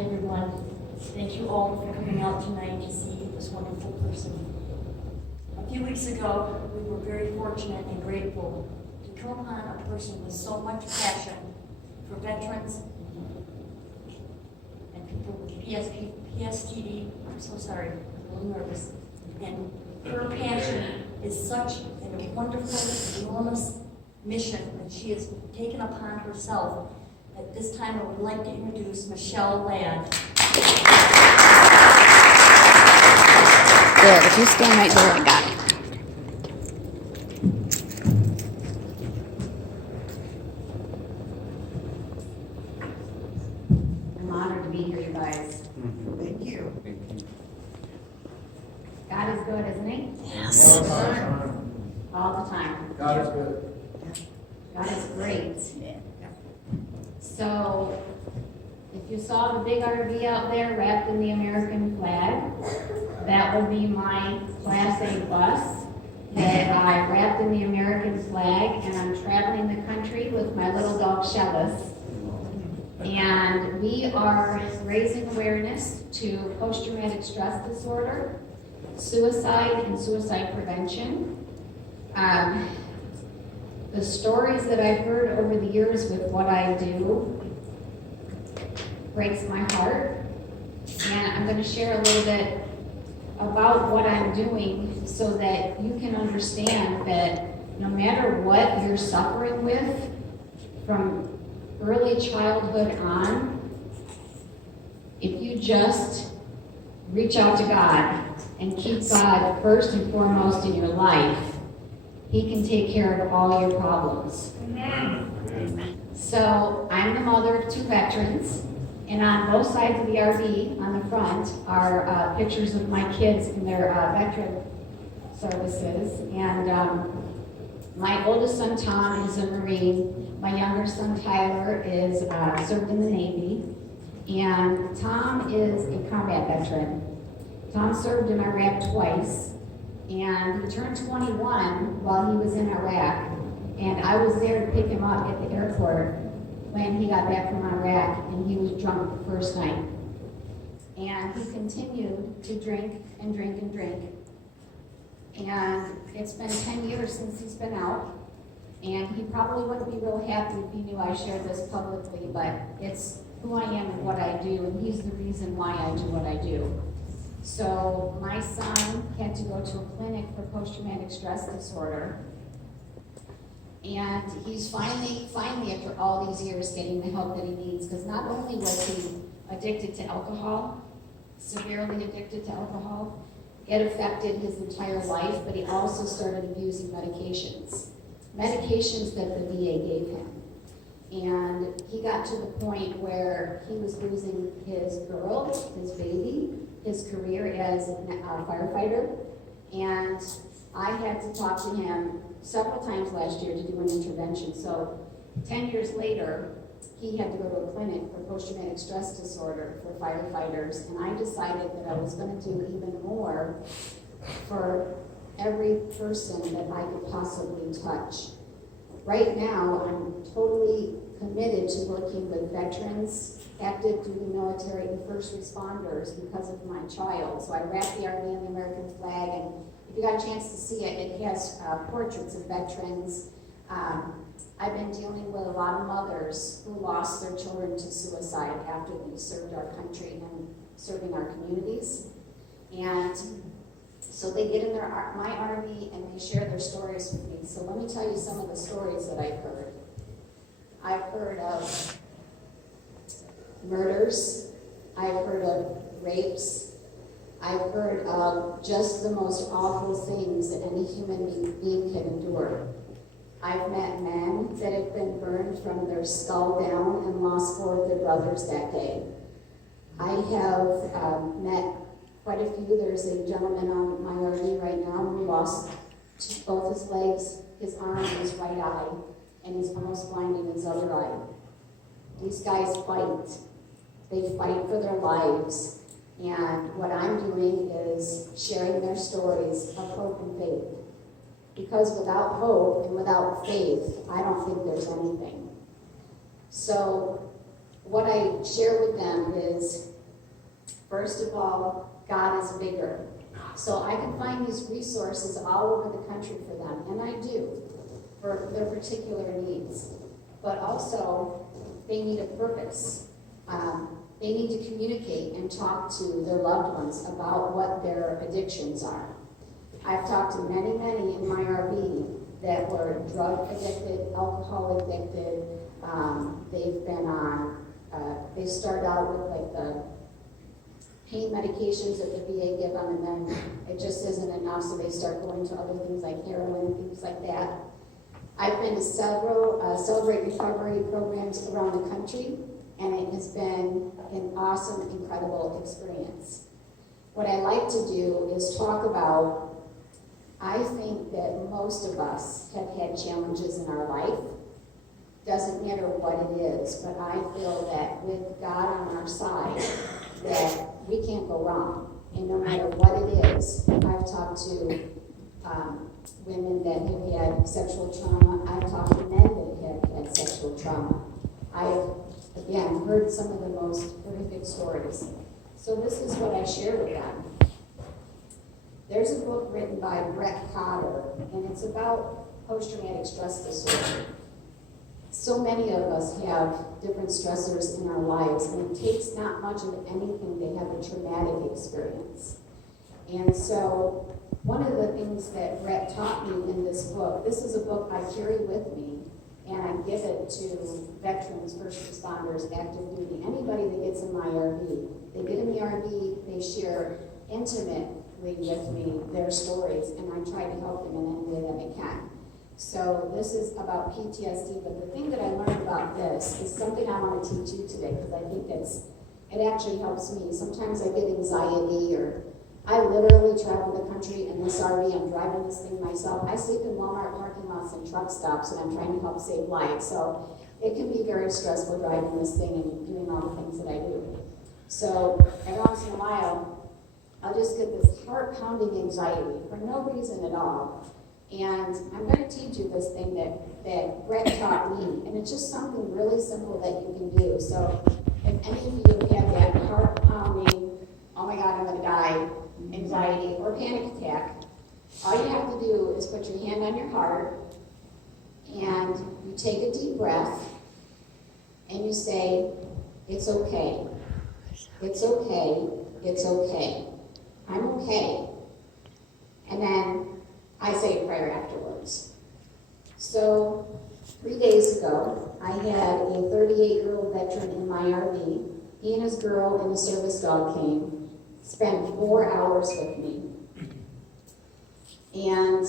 everyone. Thank you all for coming out tonight to see this wonderful person. A few weeks ago, we were very fortunate and grateful to come upon a person with so much passion for veterans and people with PSTD. I'm so sorry, I'm a little nervous. And her passion is such a wonderful, enormous mission that she has taken upon herself. At this time, I would like to introduce Michelle Ladd. There, if you stand right there, I got it. I'm honored to be here, you guys. Thank you. God is good, isn't he? Yes. All the time. God is good. God is great. So, if you saw the big RV out there wrapped in the American flag, that would be my Class A bus that I wrapped in the American flag, and I'm traveling the country with my little dog Shellis. And we are raising awareness to post-traumatic stress disorder, suicide, and suicide prevention. The stories that I've heard over the years with what I do breaks my heart. And I'm going to share a little bit about what I'm doing so that you can understand that no matter what you're suffering with from early childhood on, if you just reach out to God and keep God first and foremost in your life, He can take care of all your problems. Amen. So I'm the mother of 2 veterans, and on both sides of the RV, on the front, are pictures of my kids in their veteran services. And my oldest son, Tom, is a Marine. My younger son, Tyler, is served in the Navy. And Tom is a combat veteran. Tom served in Iraq twice. And he turned 21 while he was in Iraq. And I was there to pick him up at the airport when he got back from Iraq, and he was drunk the first night. And he continued to drink and drink and drink. And it's been 10 years since he's been out. And he probably wouldn't be real happy if he knew I shared this publicly, but it's who I am and what I do, and he's the reason why I do what I do. So my son had to go to a clinic for post-traumatic stress disorder. And he's finally after all these years getting the help that he needs, because not only was he addicted to alcohol, severely addicted to alcohol, it affected his entire life, but he also started abusing medications that the VA gave him. And he got to the point where he was losing his girl, his baby, his career as a firefighter, and I had to talk to him several times last year to do an intervention. So 10 years later, he had to go to a clinic for post-traumatic stress disorder for firefighters, and I decided that I was going to do even more for every person that I could possibly touch. Right now, I'm totally committed to working with veterans, active duty military, and first responders because of my child. So I wrapped the RV in the American flag, and if you got a chance to see it, it has portraits of veterans. I've been dealing with a lot of mothers who lost their children to suicide after they served our country and serving our communities. And so they get in my RV and they share their stories with me. So let me tell you some of the stories that I've heard. I've heard of murders. I've heard of rapes. I've heard of just the most awful things that any human being can endure. I've met men that have been burned from their skull down and lost 4 of their brothers that day. I have met quite a few. There's a gentleman on my RV right now who lost both his legs, his arm, and his right eye, and he's almost blind in his other eye. These guys fight. They fight for their lives. And what I'm doing is sharing their stories of hope and faith. Because without hope and without faith, I don't think there's anything. So what I share with them is, first of all, God is bigger. So I can find these resources all over the country for them, and I do, for their particular needs. But also, they need a purpose. They need to communicate and talk to their loved ones about what their addictions are. I've talked to many in my RV that were drug addicted, alcohol addicted. They've been on, they start out with like the pain medications that the VA give them, and then it just isn't enough, so they start going to other things like heroin, things like that. I've been to several Celebrate Recovery programs around the country, and it has been an awesome, incredible experience. What I like to do is talk about, I think that most of us have had challenges in our life. Doesn't matter what it is, but I feel that with God on our side, that we can't go wrong. And no matter what it is, I've talked to women that have had sexual trauma. I've talked to men that have had sexual trauma. I've, again, heard some of the most horrific stories. So this is what I share with them. There's a book written by Brett Cotter, and it's about post-traumatic stress disorder. So many of us have different stressors in our lives, and it takes not much of anything to have a traumatic experience. And so one of the things that Brett taught me in this book, this is a book I carry with me, and I give it to veterans, first responders, active duty, anybody that gets in my RV. They get in the RV, they share intimately with me their stories, and I try to help them in any way that I can. So this is about PTSD, but the thing that I learned about this is something I want to teach you today, because I think it actually helps me. Sometimes I get anxiety, or I literally travel the country in this RV. I'm driving this thing myself. I sleep in Walmart parking lots and truck stops, and I'm trying to help save lives. So it can be very stressful driving this thing and doing all the things that I do. So every once in a while, I'll just get this heart-pounding anxiety for no reason at all. And I'm going to teach you this thing that Brett taught me, and it's just something really simple that you can do. So if any of you have that heart-pounding, oh my God, I'm going to die, anxiety or panic attack, all you have to do is put your hand on your heart, and you take a deep breath, and you say, it's okay, it's okay, it's okay, I'm okay. And then I say a prayer afterwards. So 3 days ago, I had a 38-year-old veteran in my RV. He and his girl and a service dog came, spent 4 hours with me. And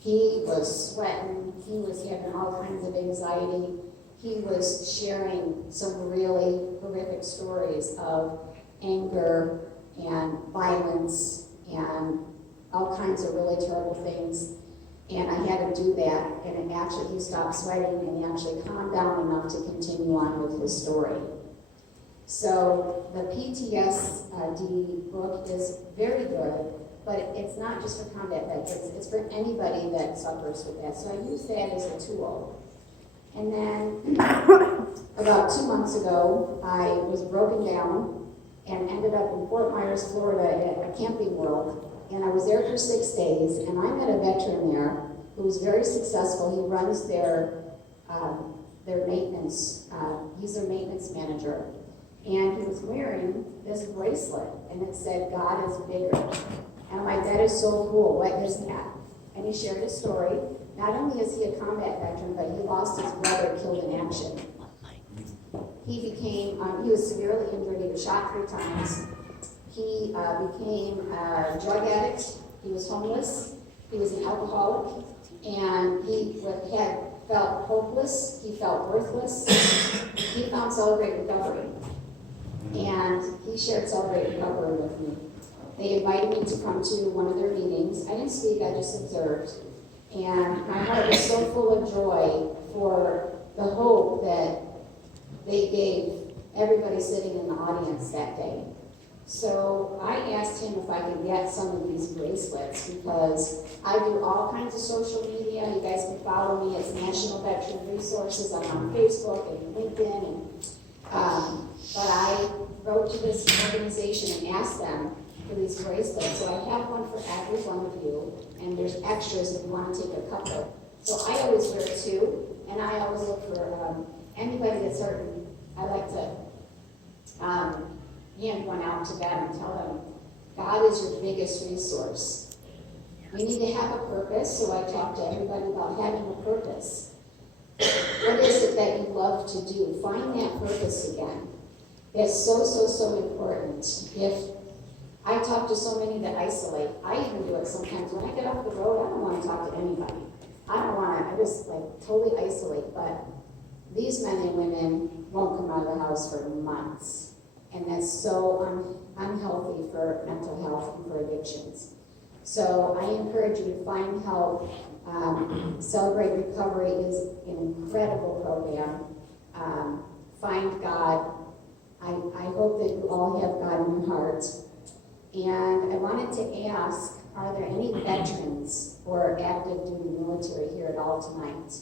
he was sweating, he was having all kinds of anxiety. He was sharing some really horrific stories of anger and violence and all kinds of really terrible things. And I had him do that, and he stopped sweating, and he actually calmed down enough to continue on with his story. So the PTSD book is very good, but it's not just for combat veterans, it's for anybody that suffers with that. So I use that as a tool. And then about 2 months ago, I was broken down and ended up in Fort Myers, Florida at a Camping World. And I was there for 6 days, and I met a veteran there who was very successful. He runs their maintenance, he's their maintenance manager. And he was wearing this bracelet, and it said, God is bigger. And I'm like, that is so cool, what is that? And he shared his story. Not only is he a combat veteran, but he lost his brother killed in action. He was severely injured, he was shot 3 times. He became a drug addict, he was homeless, he was an alcoholic, and he felt hopeless, he felt worthless. He found Celebrate Recovery, and he shared Celebrate Recovery with me. They invited me to come to one of their meetings. I didn't speak, I just observed. And my heart was so full of joy for the hope that they gave everybody sitting in the audience that day. So I asked him if I could get some of these bracelets, because I do all kinds of social media. You guys can follow me as National Veteran Resources. I'm on Facebook and LinkedIn, and But I wrote to this organization and asked them for these bracelets. So I have one for every one of you, and there's extras if you want to take a couple. So I always wear two, and I always look for anybody that's hurting. I like to hand one out to them and tell them, God is your biggest resource. We need to have a purpose, so I talk to everybody about having a purpose. What is it that you love to do? Find that purpose again. It's so important. If I talk to so many that isolate, I even do it sometimes. When I get off the road, I don't want to talk to anybody. I just totally isolate. But these men and women won't come out of the house for months. And that's so unhealthy for mental health and for addictions. So I encourage you to find help. Celebrate Recovery is an incredible program. Find God. I hope that you all have God in your heart. And I wanted to ask, are there any veterans or active duty military here at all tonight?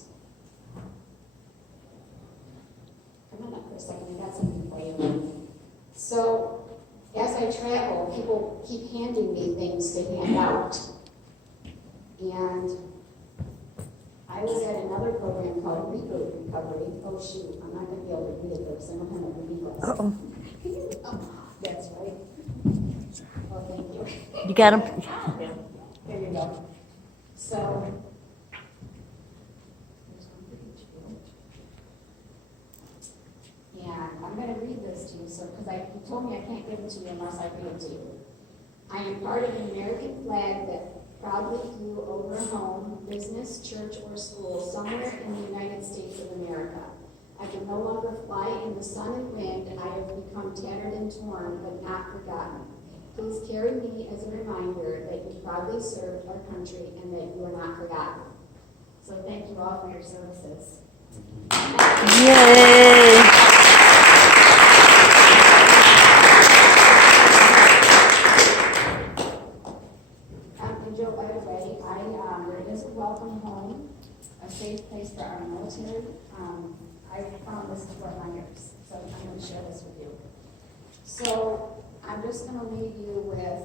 Come on up for a second, I got something for you. So, as I travel, people keep handing me things to hand out. And I was at another program called Reboot Recovery. Oh shoot, I'm not going to be able to read it because I don't have my reading glasses. Uh-oh. That's right. Oh, thank you. You got him? There you go. So, yeah, I'm going to read this to you, because you told me I can't give it to you unless I read it to you. I am part of an American flag that proudly flew over a home, business, church, or school somewhere in the United States of America. I can no longer fly in the sun and wind. I have become tattered and torn, but not forgotten. Please carry me as a reminder that you proudly served our country and that you are not forgotten. So thank you all for your services. Yay! And Joe, by the way, there is a welcome home, a safe place for our military. I found this in Fort Myers, so I'm going to share this with you. So I'm just going to leave you with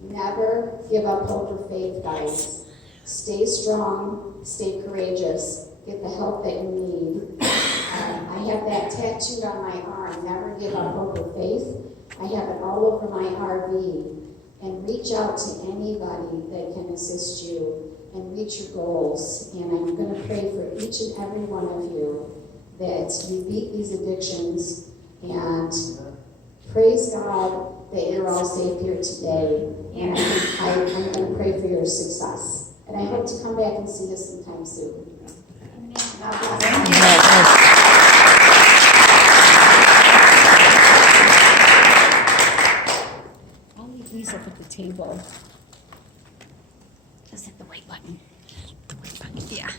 never give up hope or faith, guys. Stay strong, stay courageous, get the help that you need. I have that tattooed on my arm, never give up hope or faith. I have it all over my RV. And reach out to anybody that can assist you and reach your goals. And I'm going to pray for each and every one of you that you beat these addictions, and praise God that you're all safe here today. And I'm going to pray for your success. And I hope to come back and see you sometime soon. I'll leave these up at the table. Just hit the white button. The white button, yeah.